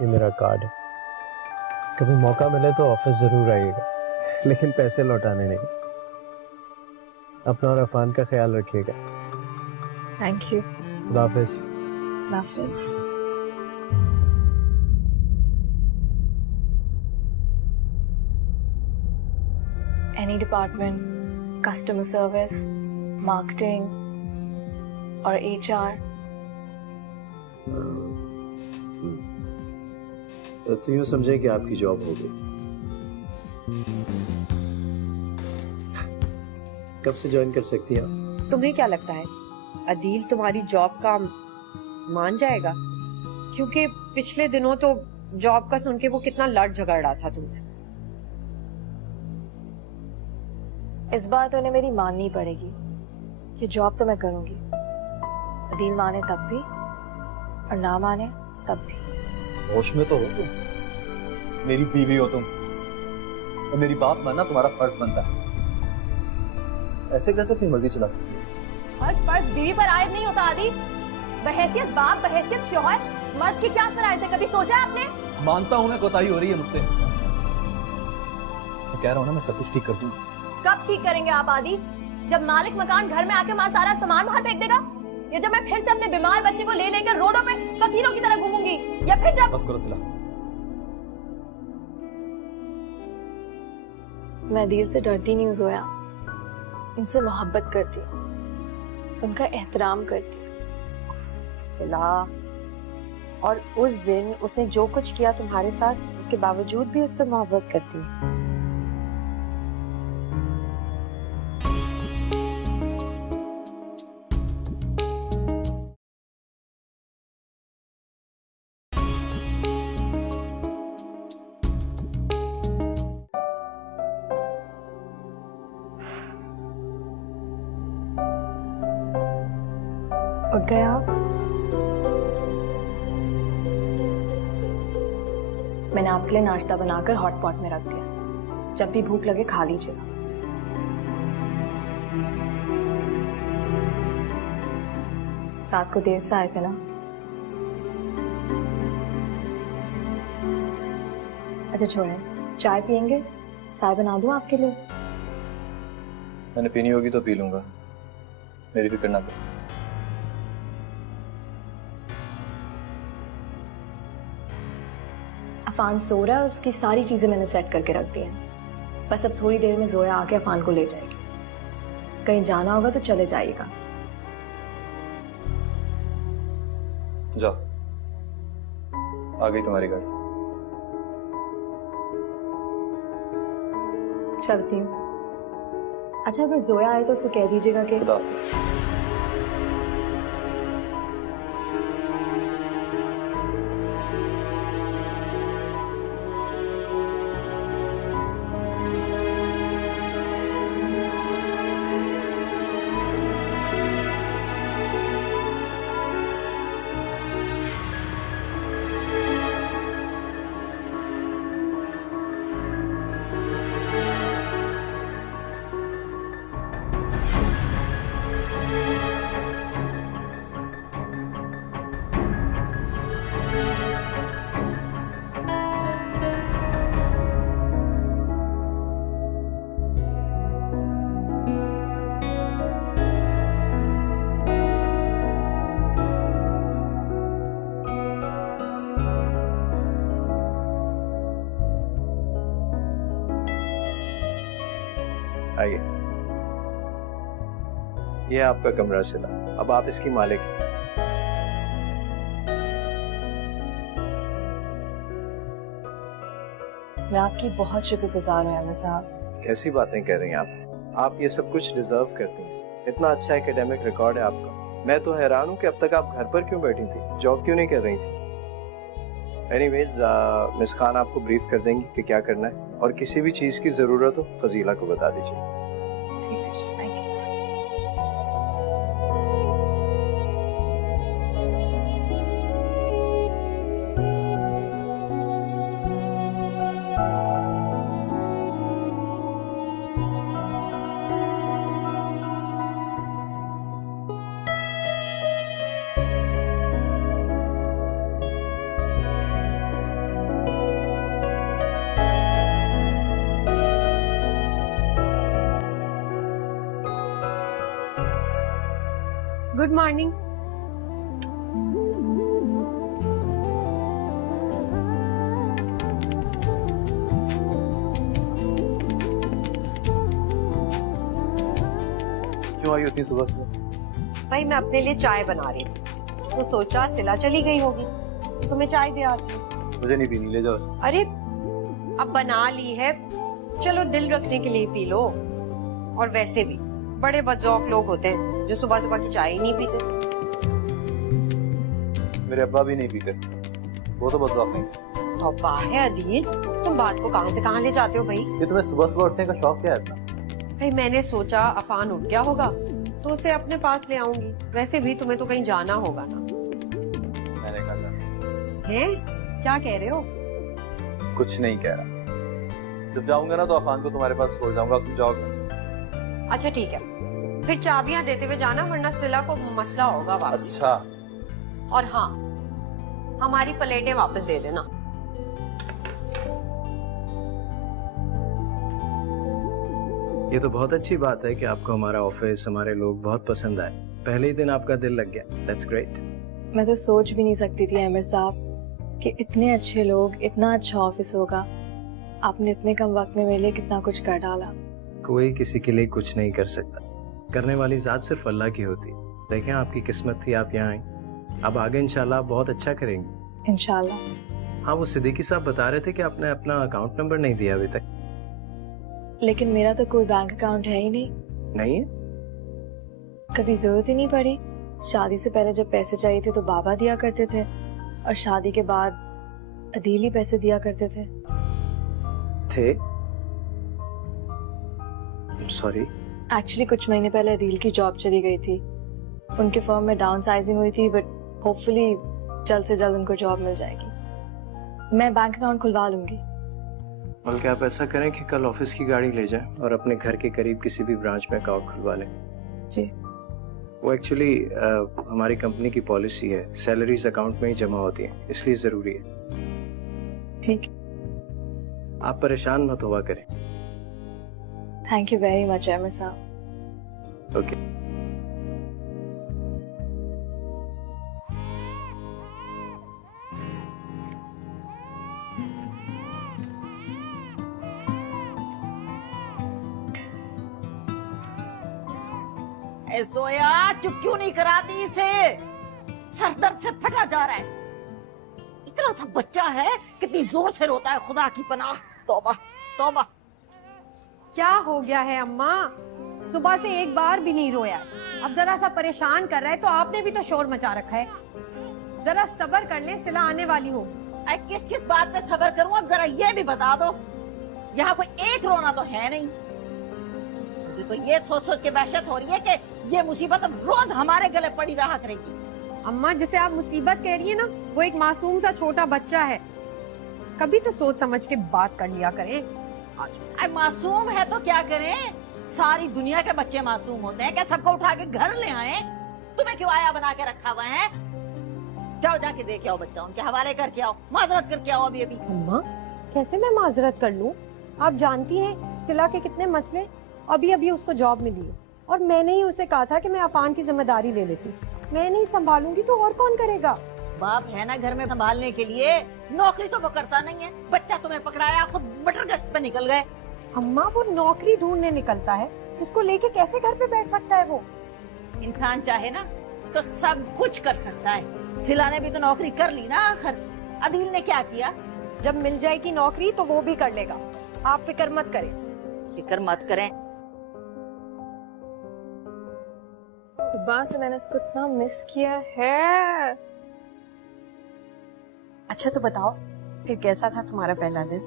ये मेरा कार्ड है, कभी मौका मिले तो ऑफिस जरूर आइएगा, लेकिन पैसे लौटाने नहीं। अपना और अफान का ख्याल रखिएगा। Thank you. खुदा हाफिज। हाफिज। Any department, customer service, marketing और HR। तो यूँ समझे कि आपकी जॉब हो गई। कब से ज्वाइन कर सकती हैं आप? तुम्हें क्या लगता है अदील तुम्हारी जॉब का मान जाएगा? क्योंकि पिछले दिनों तो जॉब का सुन के वो कितना लड़ झगड़ रहा था तुमसे। इस बार तो उन्हें मेरी माननी पड़ेगी। ये जॉब तो मैं करूंगी, अदील माने तब भी और ना माने तब भी। होश में तो हो तुम, मेरी बीवी हो तुम, और मेरी बात मानना तुम्हारा फर्ज बनता है। ऐसे कैसे अपनी मर्जी चला सकती है? हर फर्ज बीवी पर आयद नहीं होता आदि। बहैसियत बाप, बहैसियत शौहर, मर्द के क्या फराइज है, कभी सोचा है आपने? मानता हूं मैं कोताही हो रही है मुझसे, मैं कह रहा हूं ना मैं सब कुछ ठीक कर दूंगा। कब ठीक करेंगे आप आदि? जब मालिक मकान घर में आके वहाँ सारा सामान बाहर फेंक देगा, या जब मैं फिर से अपने बीमार बच्चे को ले लेकर रोडों पे फकीरों की तरह घूमूंगी, या फिर जब... बस करो सिला। मैं अदील से डरती नहीं हूँ जोया, उनसे मोहब्बत करती, उनका एहतराम करती। सिला, और उस दिन उसने जो कुछ किया तुम्हारे साथ, उसके बावजूद भी उससे मोहब्बत करती है। उठ गए आप? मैंने आपके लिए नाश्ता बनाकर हॉट पॉट में रख दिया, जब भी भूख लगे खा लीजिएगा। रात को देर से आए थे ना? अच्छा छोड़ें, चाय पियेंगे? चाय बना दूं आपके लिए? मैंने पीनी होगी तो पी लूंगा, मेरी फिक्र ना करो। अफान सो रहा है और उसकी सारी चीजें मैंने सेट करके रख दी हैं। बस अब थोड़ी देर में जोया आके अफान को ले जाएगी। कहीं जाना होगा तो चले जाइएगा। जाओ, आ गई तुम्हारी गाड़ी। चलती हूँ। अच्छा अगर जोया आए तो उसे कह दीजिएगा कि खुदा हाफिज। आइए, ये आपका कमरा सिला, अब आप इसकी मालिक हैं। मैं आपकी बहुत शुक्रगुजार हूँ अहमद साहब। कैसी बातें कह रही हैं आप ये सब कुछ डिजर्व करती हैं। इतना अच्छा एकेडमिक रिकॉर्ड है आपका। मैं तो हैरान हूँ कि अब तक आप घर पर क्यों बैठी थी, जॉब क्यों नहीं कर रही थी। एनीवेज, मिस खान आपको ब्रीफ कर देंगी कि क्या करना है, और किसी भी चीज़ की ज़रूरत हो फजीला को बता दीजिए। ठीक है, थैंक यू। Good morning. क्यों आई उतनी सुबह सुबह? भाई मैं अपने लिए चाय बना रही थी, तो सोचा सिला चली गई होगी तो तुम्हें चाय दे आती हूँ। मुझे नहीं पीनी, ले जाओ। अरे अब बना ली है, चलो दिल रखने के लिए पी लो। और वैसे भी बड़े बदौक लोग होते हैं जो सुबह सुबह की चाय ही नहीं पीते। मेरे अब्बा भी नहीं पीते, वो तो बदलाव नहीं। तौबा है अदील, तुम बात को कहां से कहां ले जाते हो भाई। ये तुम्हें सुबह सुबह उठने का शौक क्या है इतना? भाई मैंने सोचा अफान उठ गया होगा तो उसे अपने पास ले आऊंगी। वैसे भी तुम्हें तो कहीं जाना होगा ना। मैंने कहा था। हैं? क्या कह रहे हो? कुछ नहीं कह रहा। जब जाऊंगा ना तो अफान को तुम्हारे पास छोड़ जाऊंगा, तुम जाओगे। अच्छा ठीक है, फिर चाबियां देते हुए जाना, वरना सिला को मसला होगा वापस। अच्छा। और हाँ, हमारी प्लेटें वापस दे देना। ये तो बहुत अच्छी बात है कि आपको हमारा ऑफिस, हमारे लोग बहुत पसंद आए। पहले ही दिन आपका दिल लग गया। That's great. मैं तो सोच भी नहीं सकती थी आमिर साहब कि इतने अच्छे लोग, इतना अच्छा ऑफिस होगा। आपने इतने कम वक्त में मेरे लिए कितना कुछ कर डाला। कोई किसी के लिए कुछ नहीं कर सकता, करने वाली जात सिर्फ अल्लाह की होती है। देखें आपकी किस्मत थी, आप यहाँ आई। अब आगे इंशाल्लाह बहुत अच्छा करेंगे। इंशाल्लाह। हाँ, वो सिद्दीकी साहब बता रहे थे कि आपने अपना अकाउंट नंबर नहीं दिया अभी तक। लेकिन मेरा तो कोई बैंक अकाउंट है ही नहीं। नहीं है? कभी जरूरत ही नहीं पड़ी। शादी से पहले जब पैसे चाहिए थे तो बाबा दिया करते थे, और शादी के बाद अदील ही पैसे दिया करते थे। सॉरी। एक्चुअली कुछ महीने पहले अदील की जॉब चली गई थी। उनके फर्म में डाउन साइजिंग हुई थी, बट होपफुली जल्द से जल्द उनको जॉब मिल जाएगी। मैं बैंक अकाउंट खुलवा लूंगी। बल्कि आप ऐसा करें कि कल ऑफिस की गाड़ी ले जाएं और अपने घर के करीब किसी भी ब्रांच में अकाउंट खुलवा लें। जी। वो एक्चुअली हमारी कंपनी की पॉलिसी है, सैलरीज अकाउंट में ही जमा होती है, इसलिए जरूरी है। ठीक। आप परेशान मत हुआ करें। Thank you very much Aamir साहब। ओके। सोया चुप क्यों नहीं कराती इसे? सर दर्द से फटा जा रहा है। इतना सा बच्चा है, कितनी जोर से रोता है, खुदा की पनाह। तौबा तौबा। क्या हो गया है अम्मा? सुबह से एक बार भी नहीं रोया। अब जरा सा परेशान कर रहा है तो आपने भी तो शोर मचा रखा है। जरा सब्र कर ले, सिला आने वाली होगी। किस किस बात पे सब्र करूं? अब जरा ये भी बता दो। यहाँ कोई एक रोना तो है नहीं। मुझे तो ये सोच सोच के वहशत हो रही है कि ये मुसीबत अब रोज हमारे गले पड़ी रहा करेगी। अम्मा जिसे आप मुसीबत कह रही है ना, वो एक मासूम सा छोटा बच्चा है। कभी तो सोच समझ के बात कर लिया करें। मासूम है तो क्या करें? सारी दुनिया के बच्चे मासूम होते हैं। क्या सबको उठा के घर ले आए? तुम्हें क्यों आया बना के रखा हुआ है? जाओ जाके देख आओ बच्चा, उनके हवाले करके आओ, माजरत करके आओ अभी अभी। अम्मा कैसे मैं माजरत कर लूं? आप जानती हैं सिला के कितने मसले। अभी अभी उसको जॉब मिली है और मैंने ही उसे कहा था कि मैं अफान की जिम्मेदारी ले लेती। मैं नहीं संभालूंगी तो और कौन करेगा? बाप है ना घर में संभालने के लिए, नौकरी तो वो करता नहीं है। बच्चा तुम्हें पकड़ाया, खुद बटर गश्त पे निकल गए। अम्मा वो नौकरी ढूंढने निकलता है, इसको लेके कैसे घर पे बैठ सकता है? वो इंसान चाहे ना तो सब कुछ कर सकता है। सिला ने भी तो नौकरी कर ली ना आखिर। अदील ने क्या किया? जब मिल जाएगी नौकरी तो वो भी कर लेगा, आप फिक्र मत करें। फिक्र मत करें। सुबह से मैंने इसको इतना मिस किया है। अच्छा तो बताओ फिर कैसा था तुम्हारा पहला दिन?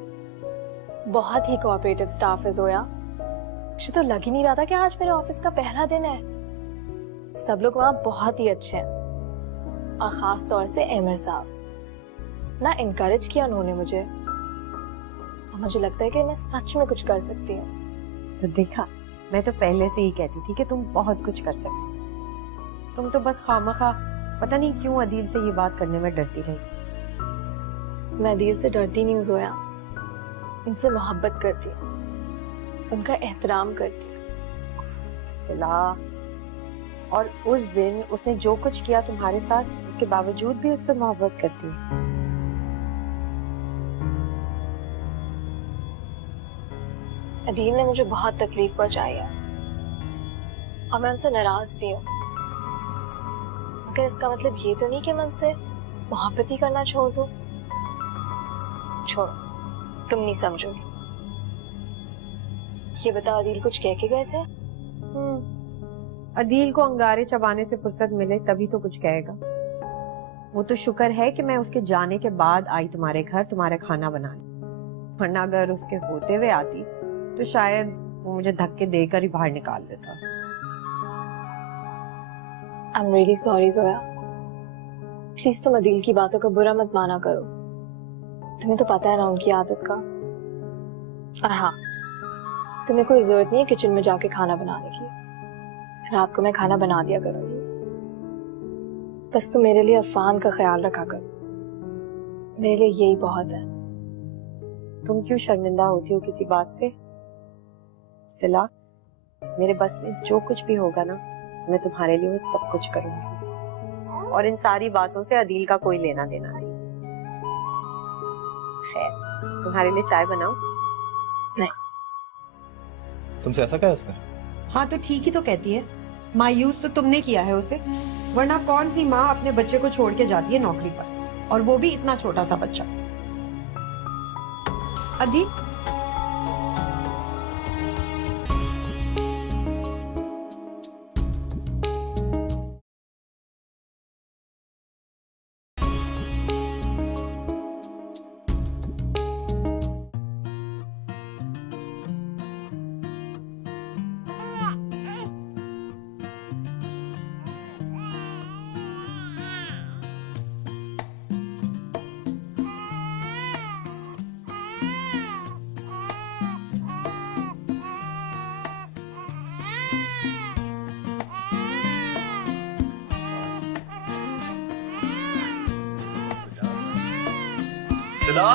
बहुत ही कोऑपरेटिव स्टाफ है जोया। मुझे तो लग ही नहीं रहा था कि आज मेरे ऑफिस का पहला दिन है। सब लोग वहाँ बहुत ही अच्छे हैं, और खास तौर से आमिर साहब ना इनकरेज किया उन्होंने मुझे। तो मुझे लगता है कि मैं सच में कुछ कर सकती हूँ। तो देखा, मैं तो पहले से ही कहती थी कि तुम बहुत कुछ कर सकती। तुम तो बस खामखा पता नहीं क्यों अदील से ये बात करने में डरती रही। मैं अदील से डरती नहीं हूँ जोया, उनसे मोहब्बत करती हूँ, उनका एहतराम करती हूँ। सिला और उस दिन उसने जो कुछ किया तुम्हारे साथ, उसके बावजूद भी उससे मोहब्बत करती हूँ। अदील ने मुझे बहुत तकलीफ पहुंचाई है और मैं उनसे नाराज भी हूँ, मगर इसका मतलब ये तो नहीं कि मैं उनसे मोहब्बत ही करना छोड़ दूँ। छोड़ो, तुम नहीं समझोगे। ये बताओ, अदील कुछ कह के गए थे? अदील को अंगारे चबाने से फुर्सत मिले तभी तो कुछ कहेगा। वो तो शुक्र है कि मैं उसके जाने के बाद आई तुम्हारे घर तुम्हारा खाना बनाने, वरना अगर उसके होते हुए आती तो शायद वो मुझे धक्के देकर ही बाहर निकाल देता। I'm really sorry Zoya. Please तुम अदील की बातों का बुरा मत माना करो। तुम्हें तो पता है ना उनकी आदत का। और हाँ, तुम्हें कोई जरूरत नहीं है किचन में जाके खाना बनाने की। रात को मैं खाना बना दिया करूंगी। बस तुम मेरे लिए अफान का ख्याल रखा करो, मेरे लिए यही बहुत है। तुम क्यों शर्मिंदा होती हो किसी बात पे? सिला, मेरे बस में जो कुछ भी होगा ना, मैं तुम्हारे लिए वो सब कुछ करूंगी। और इन सारी बातों से अदील का कोई लेना देना नहीं। खैर, तुम्हारे लिए चाय बनाऊं? नहीं। तुमसे ऐसा क्या है उसने? हाँ तो ठीक ही तो कहती है। मायूस तो तुमने किया है उसे, वरना कौन सी माँ अपने बच्चे को छोड़ के जाती है नौकरी पर, और वो भी इतना छोटा सा बच्चा। अदील, सिला,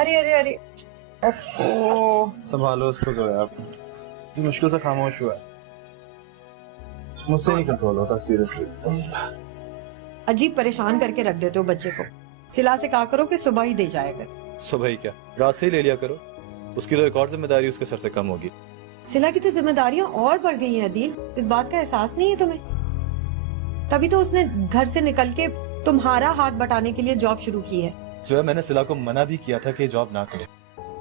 अरे अरे अरे, संभालो उसको जोया। ये मुश्किल से खामोश हुआ है, मुझसे नहीं कंट्रोल होता सीरियसली। अजीब परेशान करके रख देते हो बच्चे को। सिला से कहा करो कि सुबह ही दे जाया कर। सुबह ही क्या, रात से ही ले लिया करो। उसकी तो एक और जिम्मेदारी उसके सर से कम होगी। सिला की तो जिम्मेदारियां और बढ़ गई हैं अदील, इस बात का एहसास नहीं है तुम्हें? तभी तो उसने घर से निकल के तुम्हारा हाथ बटाने के लिए जॉब शुरू की है। जो है, मैंने सिला को मना भी किया था कि जॉब ना करे,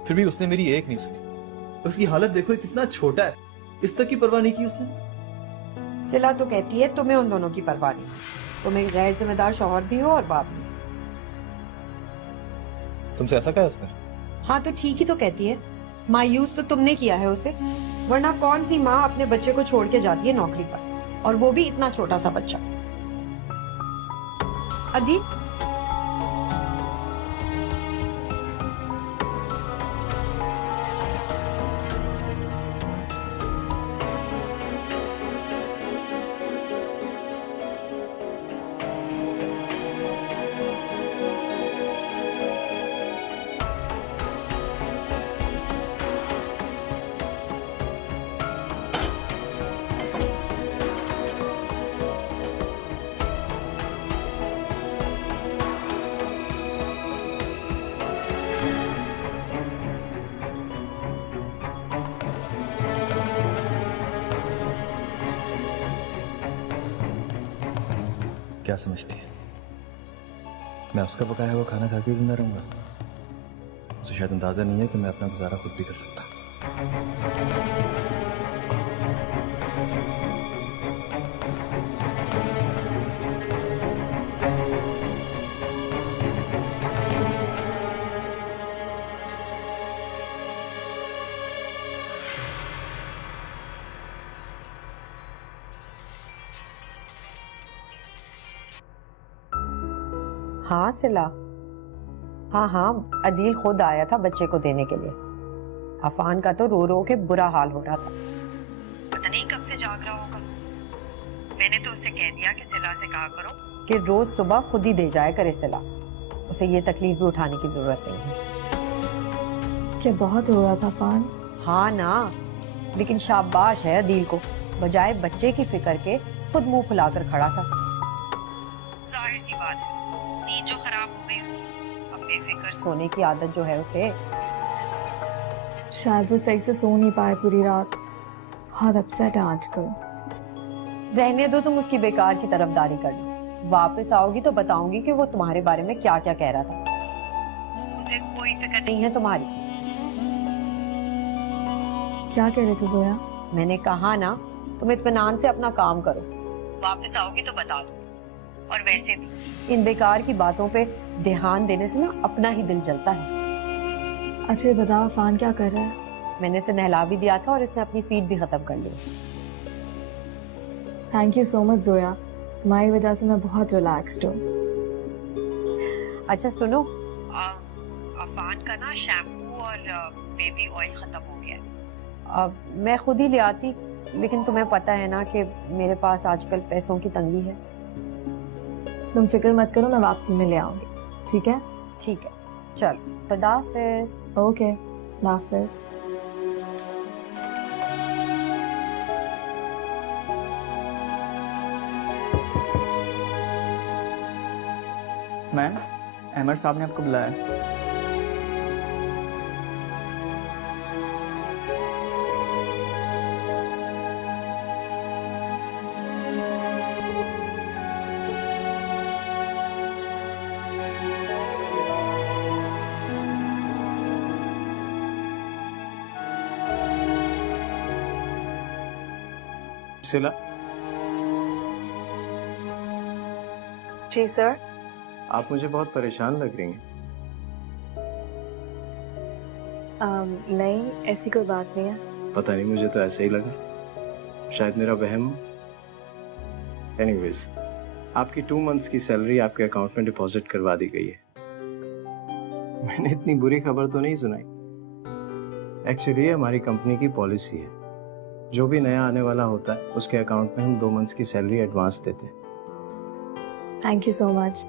फिर भी उसने मेरी एक नहीं सुनी। उसकी हालत देखो, कितना छोटा है, इस तक की परवाह नहीं की उसने। सिला तो कहती है तुम्हें उन दोनों की परवाह नहीं। तुम एक गैर जिम्मेदार शौहर भी हो और बाप भी। तुमसे ऐसा क्या है उसने? हाँ तो ठीक ही तो कहती है। मायूस तो तुमने किया है उसे, वरना कौन सी माँ अपने बच्चे को छोड़ के जाती है नौकरी पर, और वो भी इतना छोटा सा बच्चा। अदील, क्या समझती है मैं उसका पकाया हुआ खाना खा के जिंदा रहूंगा? मुझे शायद अंदाजा नहीं है कि मैं अपना गुजारा खुद भी कर सकता। हाँ सिला, हाँ, अदील खुद आया था बच्चे को देने के लिए। अफान का तो रो रो के बुरा हाल हो रहा था, पता नहीं कब से जाग रहा होगा। मैंने तो उसे कह दिया कि सिला से कहा करो कि रोज सुबह खुद ही दे जाया करे सिला, उसे ये तकलीफ भी उठाने की जरूरत नहीं है। क्या बहुत हो रहा था अफान? हाँ ना, लेकिन शाबाश है अदील को, बजाय बच्चे की फिक्र के खुद मुंह फुलाकर खड़ा था। जाहिर सी बात है, नींद जो खराब हो गई उसकी, अब बेफिक्र सोने की आदत जो है उसे। शायद वो सही से सो नहीं पाए पूरी रात, बहुत अपसेट है आजकल। रहने दो, तुम उसकी बेकार की तरफदारी कर लो। वापस आओगी तो बताऊंगी कि वो तुम्हारे बारे में क्या क्या कह रहा था। उसे कोई फिक्र नहीं है तुम्हारी। क्या कह रहे थे जोया? मैंने कहा ना, तुम इत्मीनान से अपना काम करो, वापस आओगी तो बता दो। और वैसे भी इन बेकार की बातों पे ध्यान देने से ना अपना ही दिल जलता है। अच्छा बताओ अफान क्या कर रहा है? मैंने इसे नहला भी दिया था और इसने अपनी फीड भी खत्म कर ली। Thank you so much Zoya, तुम्हारी वजह से मैं बहुत रिलैक्स्ड हूँ। अच्छा सुनो, अफान का ना शैम्पू और बेबी ऑयल खत्म हो गया है। अब मैं खुद ही ले आती, लेकिन तुम्हें पता है ना कि मेरे पास आजकल पैसों की तंगी है। तुम फिक्र मत करो, मैं वापसी में ले आऊंगी, ठीक है? ठीक है, चलो खुदा हाफिज। ओके, खुदा हाफिज। मैम, अहमद साहब ने आपको बुलाया। सिला, जी सर। आप मुझे बहुत परेशान लग रही हैं। नहीं, ऐसी कोई बात नहीं है। पता नहीं, मुझे तो ऐसे ही लगा, शायद मेरा वहम हो। एनीवेज, आपकी 2 मंथ्स की सैलरी आपके अकाउंट में डिपॉजिट करवा दी गई है। मैंने इतनी बुरी खबर तो नहीं सुनाई। एक्चुअली हमारी कंपनी की पॉलिसी है, जो भी नया आने वाला होता है उसके अकाउंट में हम 2 मंथ्स की सैलरी एडवांस देते हैं। Thank you so much.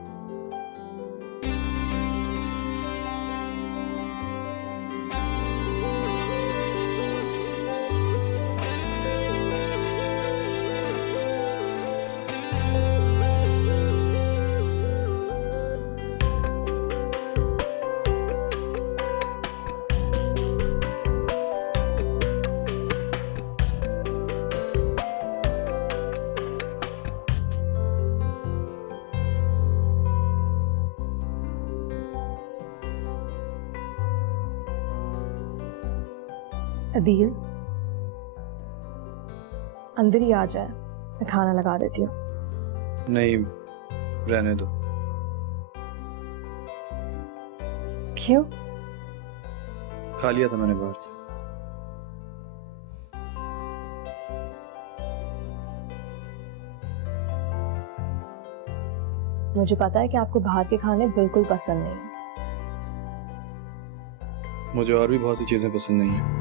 Adeel, अंदर ही आ जाए, मैं खाना लगा देती हूँ। नहीं, रहने दो। क्यों? खा लिया था मैंने बाहर से। मुझे पता है कि आपको बाहर के खाने बिल्कुल पसंद नहीं है। मुझे और भी बहुत सी चीजें पसंद नहीं है,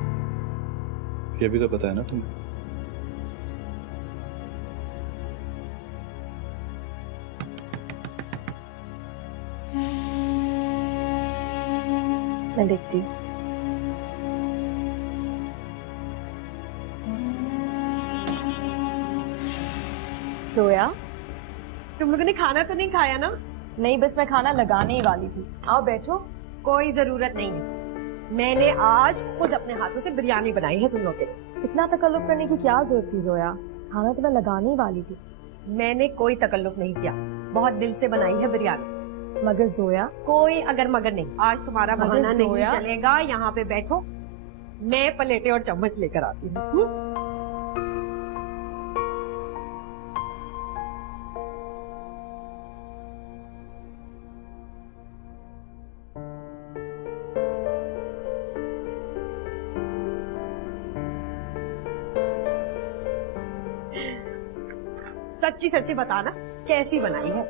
ये भी तो पता है ना तुम्हें। मैं देखती हूँ। सोया, तुम लोगों ने खाना तो नहीं खाया ना? नहीं, बस मैं खाना लगाने ही वाली थी। आओ बैठो। कोई जरूरत नहीं है, मैंने आज खुद अपने हाथों से बिरयानी बनाई है तुम लोगों के लिए। इतना तकल्लुफ करने की क्या जरूरत थी जोया? खाना तो मैं लगाने ही वाली थी। मैंने कोई तकल्लुफ नहीं किया, बहुत दिल से बनाई है बिरयानी। मगर जोया, कोई अगर मगर नहीं, आज तुम्हारा मगर बहाना नहीं जोया। चलेगा। यहाँ पे बैठो, मैं प्लेटें और चम्मच लेकर आती हूँ। सच्ची सच्ची बताना कैसी बनाई है।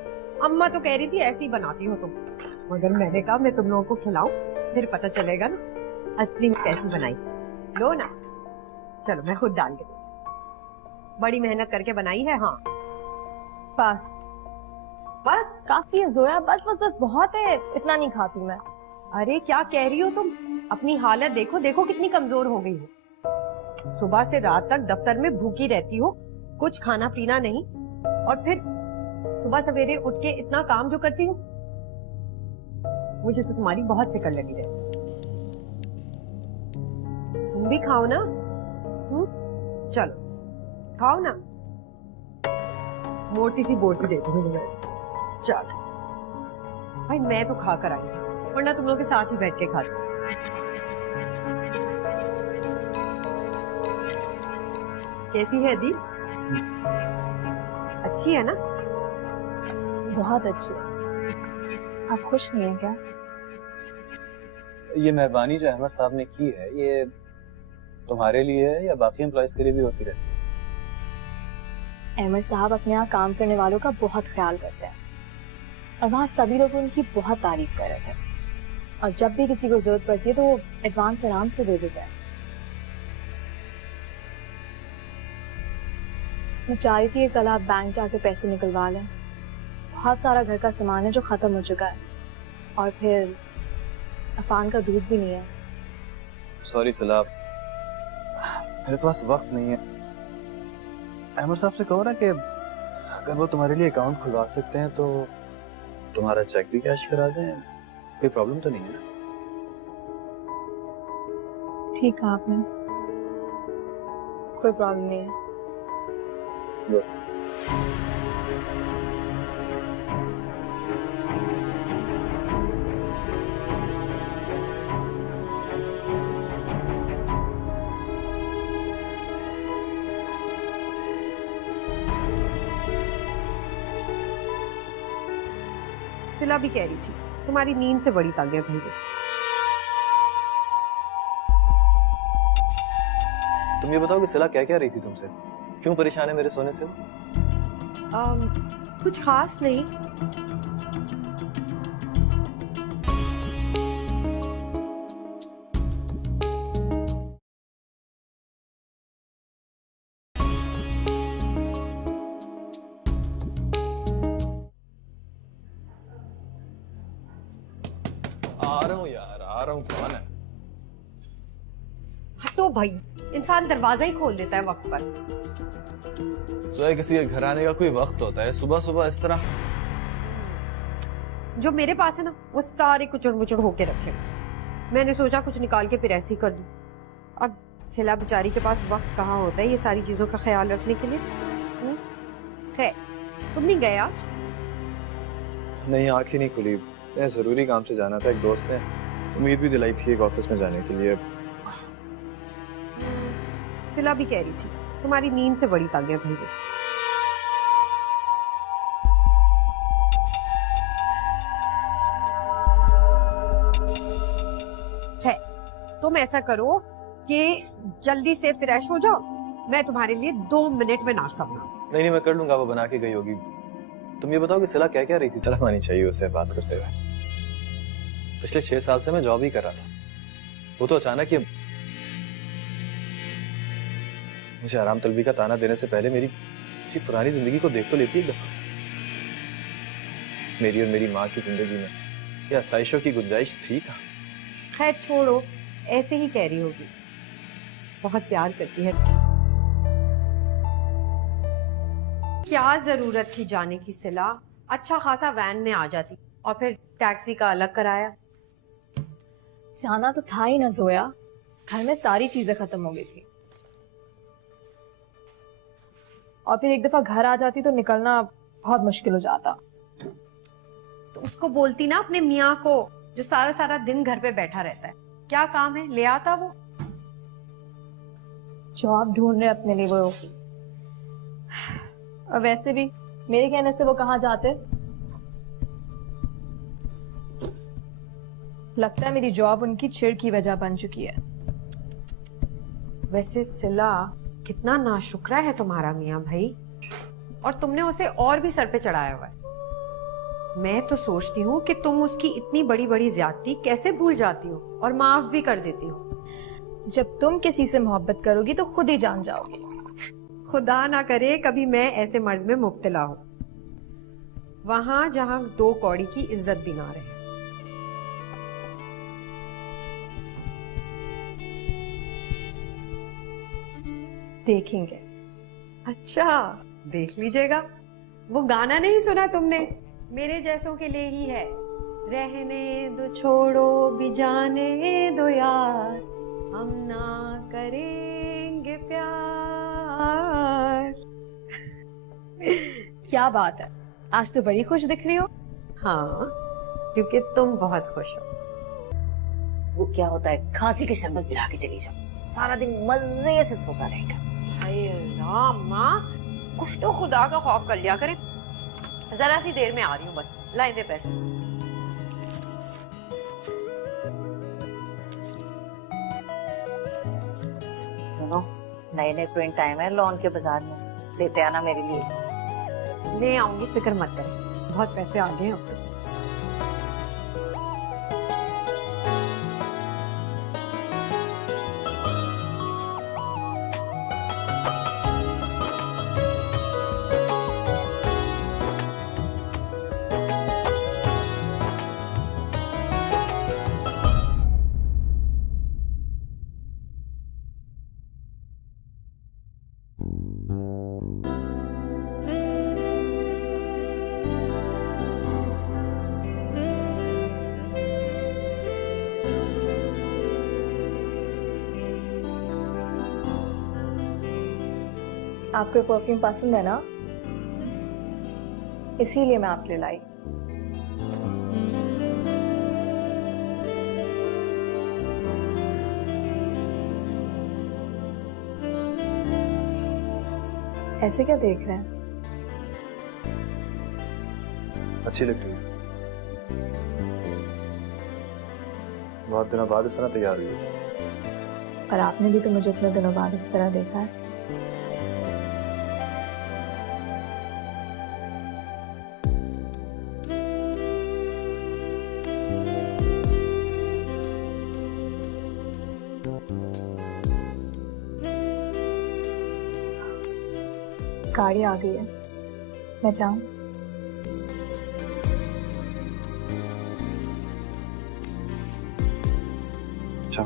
अम्मा तो कह रही थी ऐसी बनाती हो तुम, मगर मैंने कहा मैं तुम लोगों को खिलाऊं, फिर पता चलेगा ना असली में कैसी बनाई। लो ना, चलो मैं खुद डाल के देती हूं। बड़ी मेहनत करके बनाई है। हाँ बस बस। काफी है जोया, बस बस बस बहुत है, इतना नहीं खाती मैं। अरे क्या कह रही हो तुम? अपनी हालत देखो, देखो कितनी कमजोर हो गई हो। सुबह से रात तक दफ्तर में भूखी रहती हो, कुछ खाना पीना नहीं, और फिर सुबह सवेरे उठ के इतना काम जो करती हूँ। मुझे तो तुम्हारी बहुत फिक्र लगी रहती। तुम भी खाओ ना। चलो खाओ ना, मोटी सी बोटी देती हूँ तुम्हें। चलो भाई, मैं तो खा कर आई हूँ, वरना तुम लोग के साथ ही बैठ के खाती। कैसी है दी? अच्छी है ना? बहुत अच्छी। आप खुश नहीं है क्या? ये मेहरबानी जो अहमद साहब ने की है, ये तुम्हारे लिए है या बाकी एम्प्लॉइज के लिए भी होती रहती है? अहमद साहब अपने यहाँ काम करने वालों का बहुत ख्याल करते हैं, और वहाँ सभी लोग उनकी बहुत तारीफ कर रहे थे। और जब भी किसी को जरूरत पड़ती है तो वो एडवांस आराम से दे देते हैं। मैं चाह रही थी कि कल आप बैंक जाके पैसे निकलवा लें। बहुत सारा घर का सामान है जो खत्म हो चुका है, और फिर अफान का दूध भी नहीं है। सॉरी सलाब, मेरे पास वक्त नहीं है। अहमद साहब से कहो ना कि अगर वो तुम्हारे लिए अकाउंट खुलवा सकते हैं तो तुम्हारा चेक भी कैश करा दें, कोई प्रॉब्लम तो नहीं है ना? ठीक है आपने, कोई प्रॉब्लम नहीं है। सिला भी कह रही थी तुम्हारी नींद से बड़ी तंग है भैया। तुम ये बताओ कि सिला क्या क्या रही थी तुमसे? क्यों परेशान है मेरे सोने से? कुछ खास नहीं। आ रहा हूँ यार, आ रहा हूँ। कौन है? हटो भाई, इंसान दरवाजा ही खोल देता है वक्त पर। सोया किसी के घर आने का कोई वक्त होता है? सुबह सुबह इस तरह? जो मेरे पास है ना, वो सारे कुचड़ मुचड़ होके रखे। मैंने सोचा कुछ निकाल के फिर ऐसे ही कर दूं। अब सिला बेचारी के पास वक्त कहाँ होता है ये सारी चीजों का ख्याल रखने के लिए। खैर, तुम नहीं गए आज? नहीं, आंख ही नहीं खुली। मैं जरूरी काम से जाना था। एक दोस्त ने उम्मीद भी दिलाई थी एक ऑफिस में जाने के लिए। सिला भी कह रही थी तुम्हारी नींद से बड़ी तंग है भैया। है, तुम ऐसा करो कि जल्दी से फ्रेश हो जाओ, मैं तुम्हारे लिए 2 मिनट में नाश्ता बनाऊं। नहीं, मैं कर लूंगा, वो बना के गई होगी। तुम ये बताओ कि सिला क्या क्या रही थी? तरफ आनी चाहिए उसे बात करते हुए। पिछले 6 साल से मैं जॉब ही कर रहा था, वो तो अचानक ही मुझे आराम तलबी का ताना देने से पहले मेरी पुरानी जिंदगी को देख तो लेती एक दफा। मेरी और मेरी माँ की जिंदगी में ये आसाइशों की गुंजाइश थी कहाँ? खैर छोड़ो, ऐसे ही कह रही होगी, बहुत प्यार करती है। क्या जरूरत थी जाने की सिला? अच्छा खासा वैन में आ जाती और फिर टैक्सी का अलग कराया। जाना तो था ही ना जोया, घर में सारी चीजें खत्म हो गई थी, और फिर एक दफा घर आ जाती तो निकलना बहुत मुश्किल हो जाता। तो उसको बोलती ना अपने मियाँ को, जो सारा सारा दिन घर पे बैठा रहता है। क्या काम है, ले आता वो। जॉब ढूंढ रहे अपने लिए वो। और वैसे भी मेरे कहने से वो कहाँ जाते? लगता है मेरी जॉब उनकी चिढ़ की वजह बन चुकी है। वैसे सिला, कितना नाशुक्रा है तुम्हारा मियाँ भाई, और तुमने उसे और भी सर पे चढ़ाया हुआ है। मैं तो सोचती हूँ कि तुम उसकी इतनी बड़ी बड़ी ज्यादती कैसे भूल जाती हो और माफ भी कर देती हो। जब तुम किसी से मोहब्बत करोगी तो खुद ही जान जाओगी। खुदा ना करे कभी मैं ऐसे मर्ज में मुब्तला हूं, वहां जहां 2 कौड़ी की इज्जत भी ना रहे। देखेंगे। अच्छा, देख लीजिएगा। वो गाना नहीं सुना तुमने, मेरे जैसों के लिए ही है, रहने दो छोड़ो भी जाने दो यार, हम ना करेंगे प्यार। क्या बात है, आज तो बड़ी खुश दिख रही हो। हाँ, क्योंकि तुम बहुत खुश हो। वो क्या होता है, खांसी के शरबत पिला के चली जाओ, सारा दिन मजे से सोता रहेगा। हाय अल्लाह, माँ कुछ तो खुदा का खौफ कर लिया करें। जरा सी देर में आ रही हूँ, बस लाई दे पैसे। सुनो, नए नए प्रिंट आए हैं लॉन के बाजार में, लेते आना मेरे लिए। ले आऊंगी, फिक्र मत करें, बहुत पैसे आ गए हैं अब तो। आपको परफ्यूम पसंद है ना, इसीलिए मैं आपके लिए लाई। ऐसे क्या देख रहे हैं? अच्छी लग रही है। बहुत दिनों बाद इस तरह तैयार हुई है। और आपने भी तो मुझे इतने दिनों बाद इस तरह देखा है। गाड़ी आ गई है, मैं जाऊं? जाओ।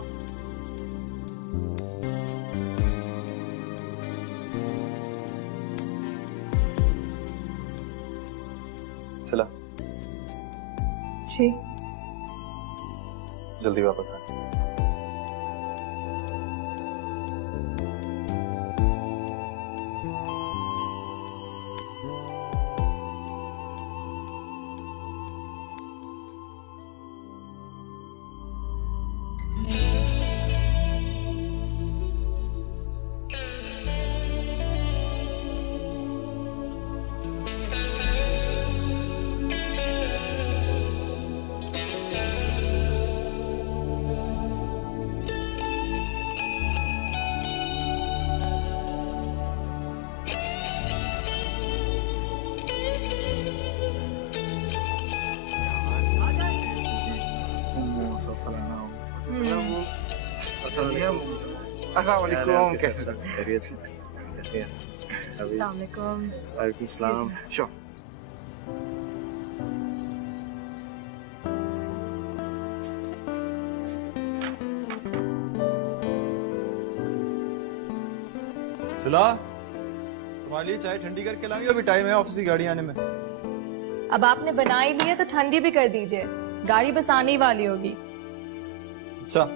सिला, जी। जल्दी वापस आ। अस्सलामुअलैकुम, कैसे हैं? खैरियत से? कैसे हैं? अभी अस्सलामुअलैकुम। वालेकुम सलाम। शो सिला, तुम्हारे लिए चाय ठंडी करके लाऊं, अभी टाइम है ऑफिस की गाड़ी आने में। अब आपने बनाई ली है तो ठंडी भी कर दीजिए, गाड़ी बस आने ही वाली होगी। अच्छा।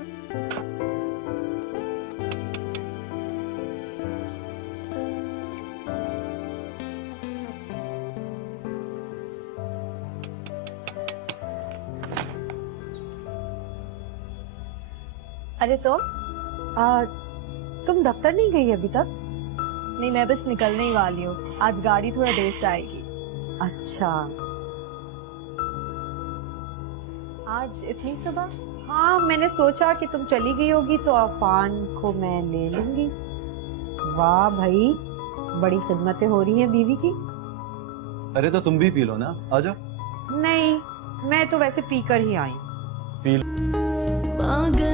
अरे तुम दफ्तर नहीं गई अभी तक? नहीं, मैं बस निकलने ही वाली हूँ। आज गाड़ी थोड़ा देर से आएगी। अच्छा। आज इतनी सुबह? हाँ, मैंने सोचा कि तुम चली गई होगी तो अफान को मैं ले लूंगी। वाह भाई, बड़ी खिदमतें हो रही हैं बीवी की। अरे तो तुम भी पी लो ना, आ जाओ। नहीं, मैं तो वैसे पीकर ही आई। P low.